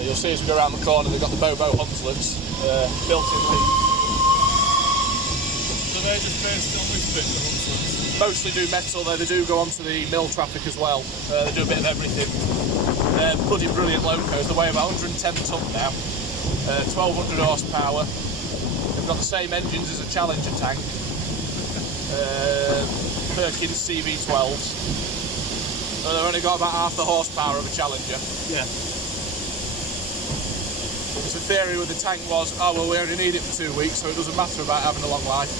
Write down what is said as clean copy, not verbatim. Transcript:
So you'll see as we go around the corner, they've got the Bobo Hunslets built-in leads. So they're just based on this bit, the Hunslets? Mostly do metal, though they do go onto the mill traffic as well. They do a bit of everything. Bloody brilliant locos. They weigh about 110 tonne now. 1200 horsepower. They've got the same engines as a Challenger tank. Perkins CV12s. So they've only got about half the horsepower of a Challenger. Yeah. Because the theory with the tank was, oh well, we only need it for 2 weeks, so it doesn't matter about having a long life.